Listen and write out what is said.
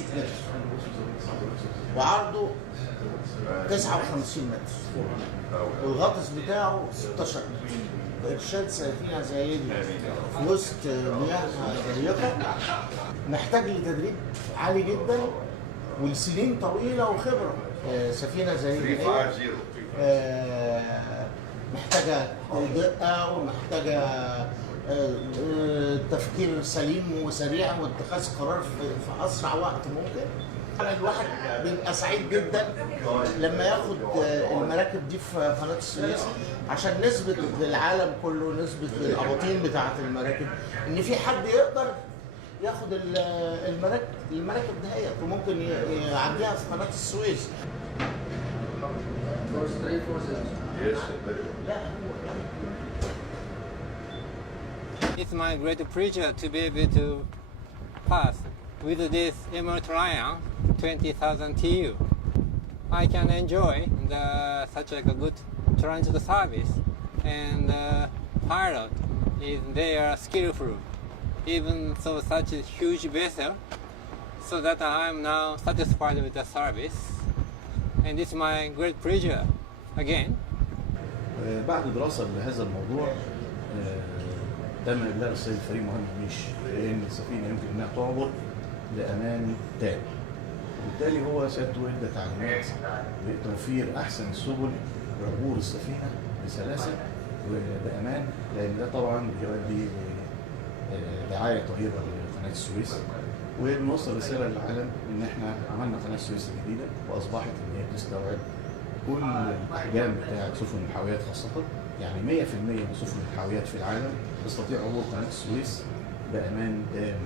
متر وعرضه 59 متر والغطس بتاعه 16 متر. إرشاد سفينة زي دي في وسط مياه ضيقة محتاج لتدريب عالي جدا ولسنين طويلة وخبرة. سفينة زي دي محتاجة دقة ومحتاجة تفكير سليم وسريع واتخاذ قرار في أسرع وقت ممكن. الواحد بيبقى سعيد جدا لما ياخد المراكب دي في قناة السويس عشان نثبت للعالم كله، نثبت للأباطيل بتاعة المراكب إن في حد يقدر ياخد المراكب دهيت وممكن يعديها في قناة السويس. It's my great pleasure to be able to pass with this Mol TRIUMPH 20,000 TEU. I can enjoy such a good transit service, and the pilot is there skillful, even so such a huge vessel, so that I am now satisfied with the service, and it's my great pleasure again. بعد دراسة لهذا الموضوع تم إبلاغ السيد الفريق مهندس ميش بأن السفينة يمكن أنها تعبر لأمان تام. وبالتالي هو سيادته ادى تعليمات بتوفير أحسن السبل لعبور السفينة بسلاسة وبأمان، لأن ده طبعا بيؤدي لرعاية طيبة لقناة السويس. وبنوصل رسالة للعالم إن إحنا عملنا قناة السويس الجديدة وأصبحت إن هي بتستوعب كل الأحجام بتاعت سفن الحاويات خاصة، يعني 100% من سفن الحاويات في العالم تستطيع عبور قناة السويس بأمان تام.